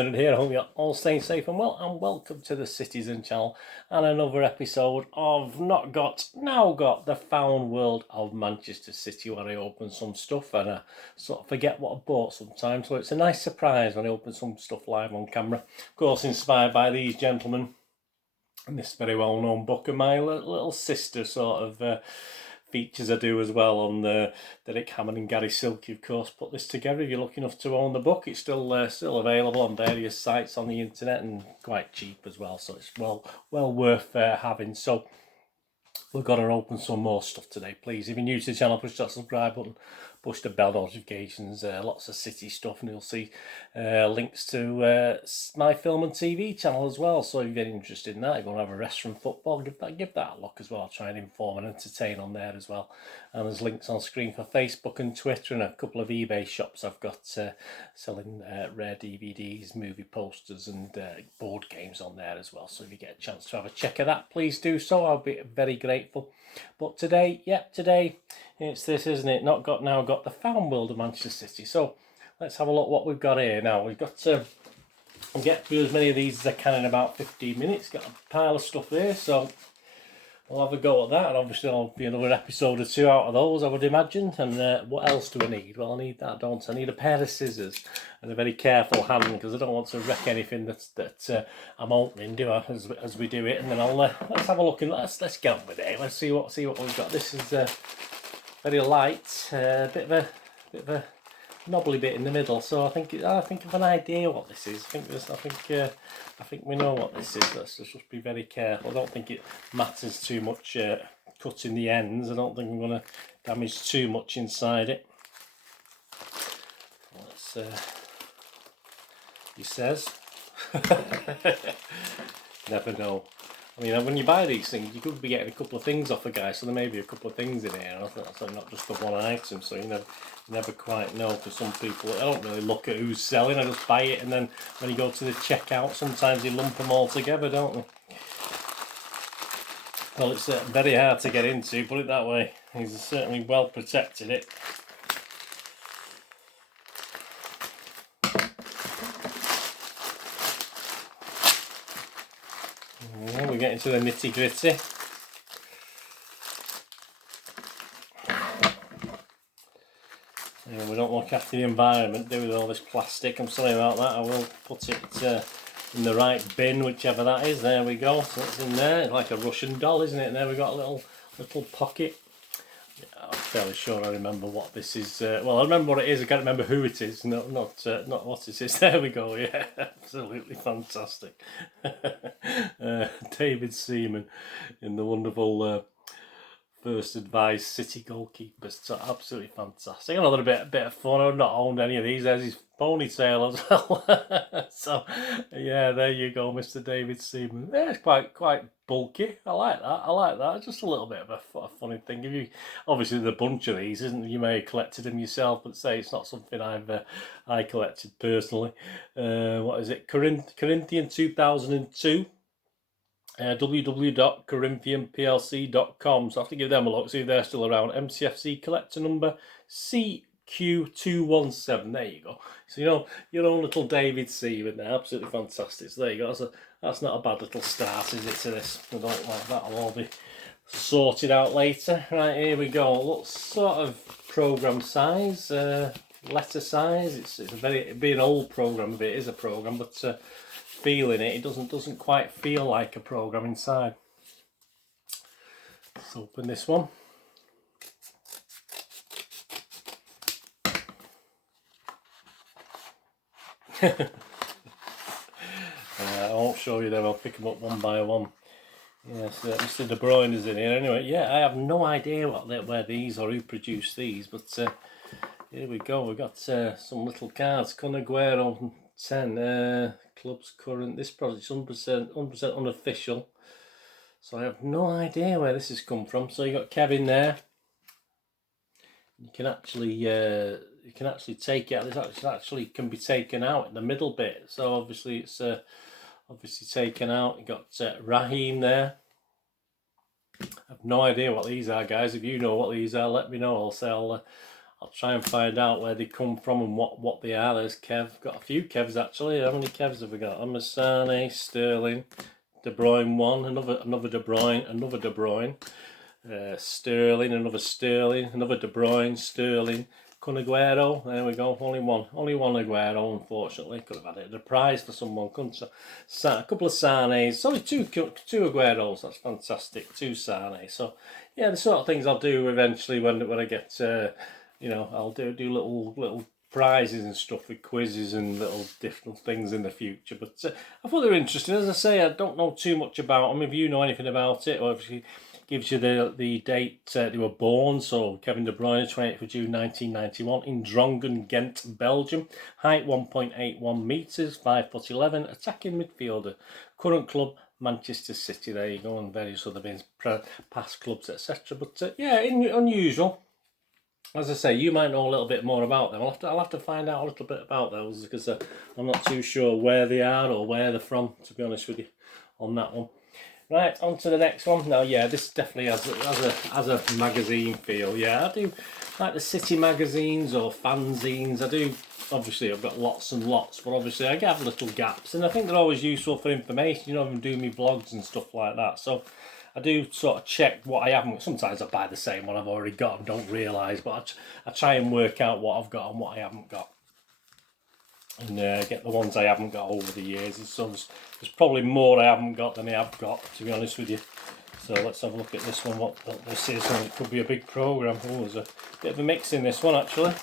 Bernard here. I hope you're all staying safe and well, and welcome to the Citizen channel and another episode of Not Got, Now Got, the found world of Manchester City, where I open some stuff and I sort of forget what I bought sometimes, so it's a nice surprise when I open some stuff live on camera. Of course, inspired by these gentlemen and this very well-known book, and my little sister sort of features I do as well on Derek Hammond and Gary Silky, of course, put this together. If you're lucky enough to own the book, it's still available on various sites on the internet and quite cheap as well, so it's well worth having. So we're going to open some more stuff today. Please, if you're new to the channel, push that subscribe button, push the bell notifications, lots of City stuff, and you'll see links to my film and TV channel as well. So if you're very interested in that, if you want to have a rest from football, give that a look as well. I'll try and inform and entertain on there as well. And there's links on screen for Facebook and Twitter, and a couple of eBay shops I've got selling rare DVDs, movie posters and board games on there as well. So if you get a chance to have a check of that, please do so. I'll be very grateful. But today it's this, isn't it? Not Got, Now Got, the found world of Manchester City. So let's have a look what we've got here now. We've got to get through as many of these as I can in about 15 minutes. Got a pile of stuff here, so we'll have a go at that, and obviously there'll be another episode or two out of those, I would imagine. And what else do I need? Well, I need that, don't I? I need a pair of scissors and a very careful hand, because I don't want to wreck anything that I'm opening, do I? As we do it, and then I'll let's have a look and let's get on with it. Let's see what we've got. This is very light, bit of a knobbly bit in the middle. So I think of an idea what this is. I think we know what this is. Let's just be very careful. I don't think it matters too much cutting the ends. I don't think I'm going to damage too much inside it. Let's he says. Never know. I mean, when you buy these things, you could be getting a couple of things off a guy, so there may be a couple of things in here. I think that's not just the one item, so you never quite know. For some people, I don't really look at who's selling. I just buy it, and then when you go to the checkout, sometimes they lump them all together, don't they? Well, it's very hard to get into, put it that way. He's certainly well protected it. We're getting to the nitty gritty. We don't look after the environment, do we, with all this plastic? I'm sorry about that. I will put it in the right bin, whichever that is. There we go. So it's in there. It's like a Russian doll, isn't it? And there we've got a little pocket. Yeah, I'm fairly sure I remember what this is. Well, I remember what it is. I can't remember who it is. Not what it is. There we go. Yeah, absolutely fantastic. David Seaman in the wonderful First Advice City goalkeepers. So absolutely fantastic. Another bit of fun. I've not owned any of these. There's his ponytail as well. So yeah, there you go, Mr. David Seaman. Yeah, it's quite bulky. I like that. Just a little bit of a funny thing. If you obviously there's a bunch of these, isn't it? You may have collected them yourself, but say it's not something I collected personally. What is it? Corinthian 2002. www.corinthianplc.com. So I have to give them a look, see if they're still around. MCFC collector number CQ217. There you go. So your own little David Seaman there, absolutely fantastic. So there you go. That's not a bad little start, is it, to this? I don't like that'll all be sorted out later. Right, here we go. Looks sort of program size, letter size. It's it'd be an old program if it is a program, but feeling it doesn't quite feel like a program inside. Let's open this one. I won't show you them, I'll pick them up one by one. Yes, Mr. De Bruyne is in here anyway. Yeah, I have no idea where these or who produced these, but here we go. We've got some little cards. Kun Aguero 10, club's current. This project's 100% unofficial, so I have no idea where this has come from. So you got Kevin there. You can actually take it out. This actually can be taken out in the middle bit. So obviously it's obviously taken out. You got Raheem there. I have no idea what these are, guys. If you know what these are, let me know. I'll I'll try and find out where they come from and what they are. There's Kev. Got a few Kevs actually. How many Kevs have we got? Sane, Sterling, De Bruyne one, another De Bruyne, another De Bruyne, Sterling, another De Bruyne, Sterling, Kun Aguero. There we go. Only one Aguero. Unfortunately, could have had it at a prize for someone. Couldn't a couple of Sanes. Sorry, two Agueros. That's fantastic. Two Sanes. So yeah, the sort of things I'll do eventually when I get. You know, I'll do little prizes and stuff with quizzes and little different things in the future. But I thought they were interesting. As I say, I don't know too much about them. If you know anything about it, or if it gives you the date they were born. So Kevin De Bruyne, 28th of June 1991, in Drongen, Ghent, Belgium. Height 1.81 metres, 5'11", attacking midfielder. Current club, Manchester City. There you go, and various other bins, past clubs, etc. But yeah, unusual. As I say, you might know a little bit more about them. I'll have to find out a little bit about those because I'm not too sure where they are or where they're from, to be honest with you, on that one. Right, on to the next one. Now, yeah, this definitely has a magazine feel. Yeah, I do like the city magazines or fanzines. I do. Obviously, I've got lots and lots, but obviously I have little gaps, and I think they're always useful for information. You know, I'm doing me vlogs and stuff like that. So I do sort of check what I haven't. Sometimes I buy the same one I've already got and don't realise, but I try and work out what I've got and what I haven't got, and get the ones I haven't got over the years. So there's probably more I haven't got than I have got, to be honest with you. So let's have a look at this one. What this is, and it could be a big programme. Oh, there's a bit of a mix in this one actually.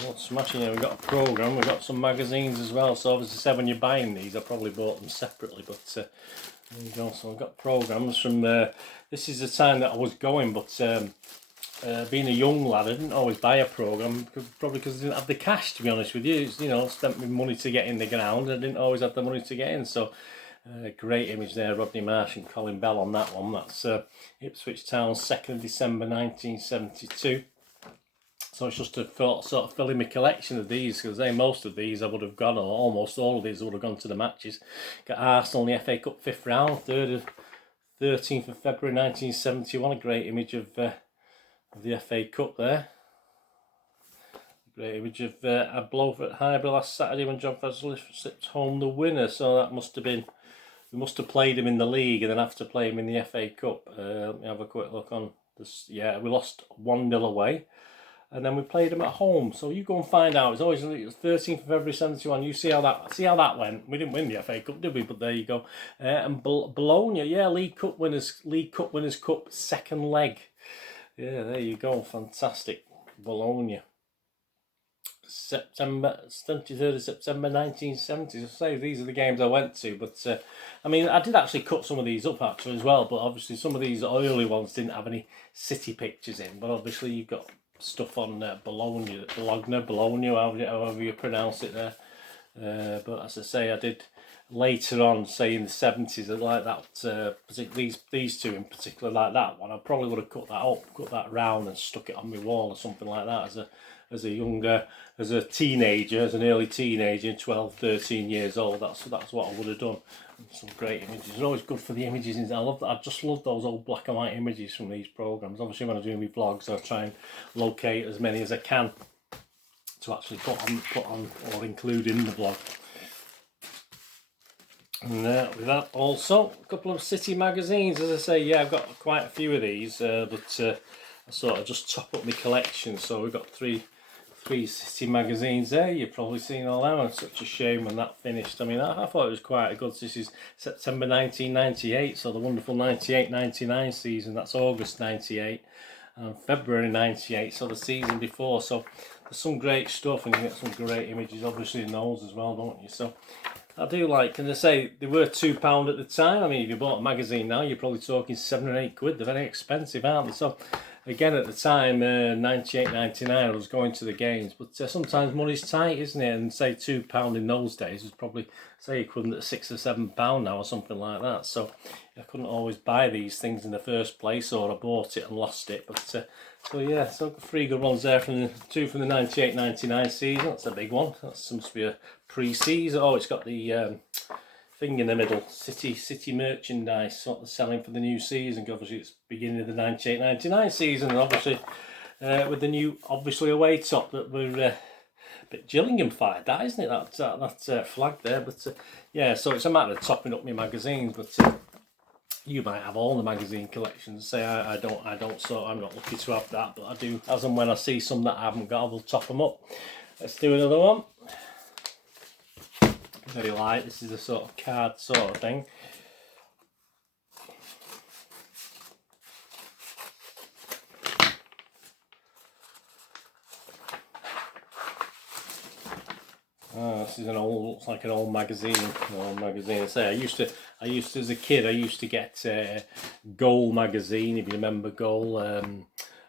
Oh, smashing it. We've got a programme, we've got some magazines as well. So obviously said when you're buying these, I probably bought them separately, but there you go. So I've got programmes from this is the time that I was going, but being a young lad, I didn't always buy a programme, probably because I didn't have the cash, to be honest with you. It's, you know, spent my money to get in the ground, I didn't always have the money to get in. So great image there, Rodney Marsh and Colin Bell on that one. That's Ipswich Town, 2nd of December 1972. So it's just to sort of fill in my collection of these, because most of these I would have gone, or almost all of these would have gone to the matches. Got Arsenal in the FA Cup 5th round, 13th of February 1971. A great image of the FA Cup there. A great image of a blow at Highbury last Saturday when John Fazley slipped home the winner. So that must have been, we must have played him in the league and then have to play him in the FA Cup. Let me have a quick look on this. Yeah, we lost 1-0 away. And then we played them at home. So you go and find out. It's always 13th of February 71. You see how that went. We didn't win the FA Cup, did we? But there you go. And Bologna, yeah, League Cup Winners' Cup second leg. Yeah, there you go. Fantastic. Bologna. 23rd of September 1970. So say these are the games I went to, but I mean, I did actually cut some of these up actually as well, but obviously some of these early ones didn't have any city pictures in, but obviously you've got stuff on Bologna, however you pronounce it there. But as I say, I did later on, say in the 70s, I like that, these two in particular, like that one. I probably would have cut that up, cut that round and stuck it on my wall or something like that as a teenager, as an early teenager, 12, 13 years old. That's what I would have done. Some great images. It's always good for the images. I just love those old black and white images from these programs. Obviously, when I'm doing my vlogs, I try and locate as many as I can to actually put on or include in the vlog. And with that, also a couple of city magazines. As I say, yeah, I've got quite a few of these, but I sort of just top up my collection. So we've got three city magazines there. You've probably seen all them. It's such a shame when that finished. I mean, I thought it was quite a good. This is September 1998, so the wonderful 98-99 season. That's August 98 and February 98, so the season before. So there's some great stuff, and you get some great images obviously in those as well, don't you? So I do like, and they say they were £2 at the time. I mean, if you bought a magazine now, you're probably talking 7 or 8 quid. They're very expensive, aren't they? So again, at the time, 98, 99, I was going to the games, but sometimes money's tight, isn't it? And say £2 in those days was probably, say, equivalent to £6 or £7 now or something like that. So I couldn't always buy these things in the first place, or I bought it and lost it. But so yeah, so 3 good ones there, from the 98, 99 season. That's a big one. That must be a pre-season. Oh, it's got the thing in the middle, city merchandise, what they're selling for the new season. Obviously it's beginning of the 98-99 season, and obviously with the new away top that we're bit Gillingham fired that, isn't it, that flag there. But yeah, so it's a matter of topping up my magazines. But you might have all the magazine collections. Say I don't, so I'm not lucky to have that, but I do, as and when I see some that I haven't got, I will top them up. Let's do another one. Very light. This is a sort of card sort of thing. Oh, this is looks like an old magazine. I say I used to as a kid. I used to get Goal magazine. If you remember Goal, I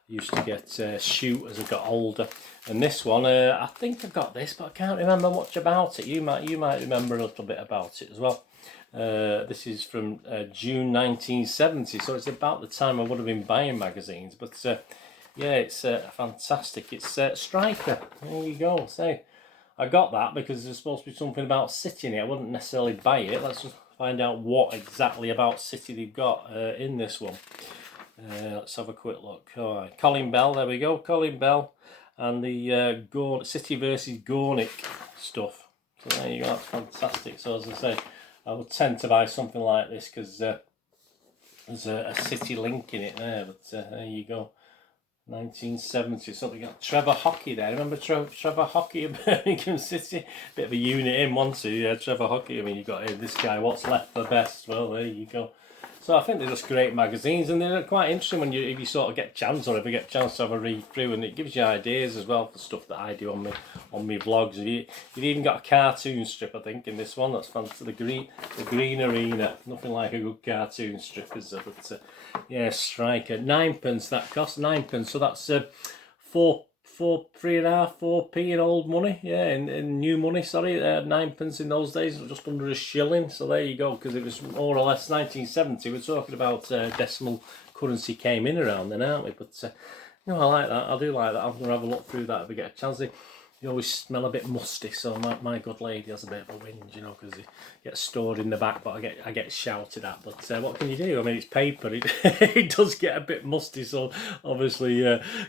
used to get Shoot as I got older. And this one, I think I got this, but I can't remember much about it. You might remember a little bit about it as well. This is from June 1970, so it's about the time I would have been buying magazines. But yeah, it's fantastic. It's Striker. There you go. Say, I got that because there's supposed to be something about City in it. I wouldn't necessarily buy it. Let's just find out what exactly about City they've got in this one. Let's have a quick look. All right. Colin Bell, there we go. Colin Bell and the City versus Gornick stuff. So there you go. That's fantastic. So as I say, I would tend to buy something like this because there's a City link in it there. But there you go. 1970, so we got Trevor Hockey there. Remember Trevor Hockey of Birmingham City? Bit of a unit in, one, two. Yeah, Trevor Hockey. I mean, you got this guy, What's Left for Best. Well, there you go. So I think they're just great magazines, and they're quite interesting when if you sort of get a chance, or if you get a chance to have a read through, and it gives you ideas as well for stuff that I do on my vlogs. You've even got a cartoon strip, I think, in this one. That's fantastic. The Green Arena. Nothing like a good cartoon strip, is there? But yeah, Striker. 9p that costs. 9p. So that's 3.5, 4p in old money. Yeah, in new money. Sorry, 9p in those days, just under a shilling. So there you go. Because it was more or less 1970. We're talking about decimal currency came in around then, aren't we? But you know, I like that. I do like that. I'm gonna have a look through that if we get a chance. You always smell a bit musty, so my good lady has a bit of a whinge, you know, because it gets stored in the back, but I get shouted at. But what can you do? I mean, it's paper. It does get a bit musty, so obviously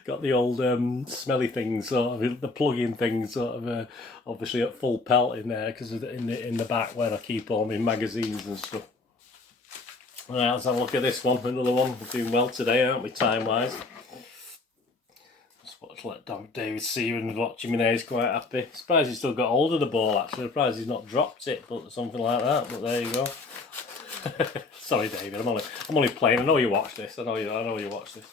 got the old smelly things, sort of the plug-in things, sort of obviously at full pelt in there, because in the back where I keep all my magazines and stuff. All right, let's have a look at this one. Another one. We're doing well today, aren't we, time-wise? Let David see when he's watching me now. He's quite happy. Surprised he's still got hold of the ball, actually. Surprised he's not dropped it, but something like that. But there you go. Sorry, David. I'm only playing. I know you watch this. I know you watch this.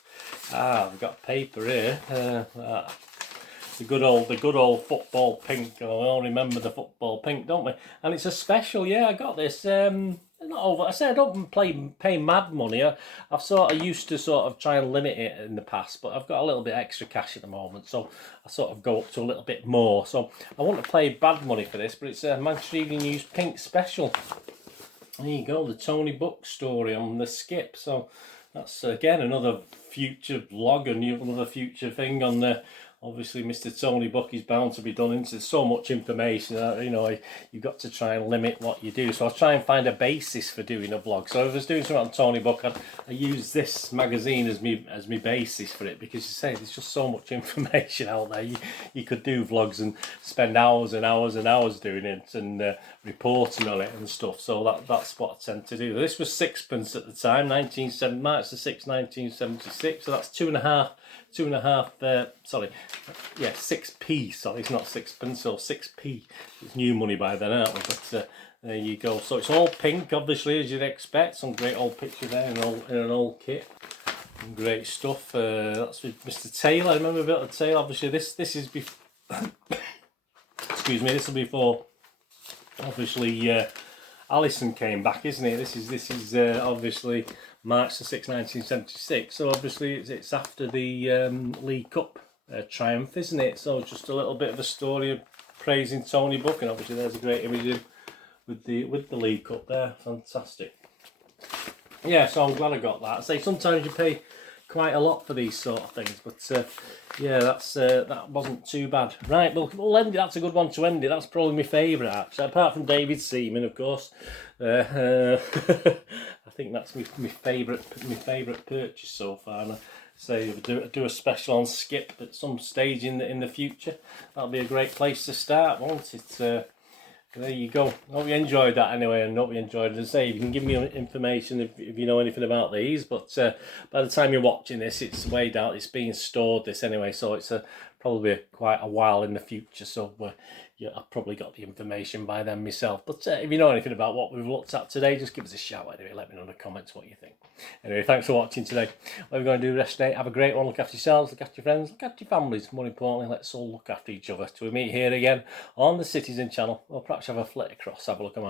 We've got paper here. The good old football pink. We all remember the football pink, don't we? And it's a special. Yeah, I got this. Not over. I say I don't pay mad money. I've sort of used to sort of try and limit it in the past, but I've got a little bit extra cash at the moment, so I sort of go up to a little bit more. So I want to pay bad money for this, but it's a Manchester Evening News pink special. There you go, the Tony Buck story on the skip. So that's again another future vlog, another future thing on the. Obviously, Mr. Tony Buck is bound to be done into so much information. You know, you've got to try and limit what you do. So I'll try and find a basis for doing a vlog. So if I was doing something on Tony Buck, I use this magazine as me basis for it, because you say there's just so much information out there. You could do vlogs and spend hours and hours and hours doing it and reporting on it and stuff. So that's what I tend to do. This was 6p at the time, March the 6th, 1976. So that's 6p, sorry, it's not 6p, so 6p. It's new money by then, aren't we? But there you go. So it's all pink, obviously, as you'd expect. Some great old picture there in an old kit. Some great stuff. That's with Mr. Taylor. I remember a bit of Taylor. Obviously, this is before. Excuse me. This is before. Obviously, Allison came back, isn't it? This is obviously March the 6th, 1976. So obviously it's after the League Cup triumph, isn't it? So just a little bit of a story of praising Tony Buck, and obviously there's a great image with the League Cup there. Fantastic. Yeah, so I'm glad I got that. I say sometimes you pay quite a lot for these sort of things, but yeah, that wasn't too bad. Right, we'll end it. That's a good one to end it. That's probably my favourite, actually, apart from David Seaman, of course. I think that's my favourite purchase so far. And say do a special on Skip at some stage in the future. That'll be a great place to start, won't it? There you go. Hope you enjoyed that anyway, and hope you enjoyed it. As I say, you can give me information if you know anything about these, but by the time you're watching this, it's way down. It's being stored this anyway, so it's probably quite a while in the future. So yeah, I've probably got the information by then myself. But if you know anything about what we've looked at today, just give us a shout anyway. Let me know in the comments what you think. Anyway, thanks for watching today. What we're going to do the rest of the day, have a great one. Look after yourselves, look after your friends, look after your families. More importantly, let's all look after each other. Till we meet here again on the Citizen channel. Or perhaps have a flit across, have a look at my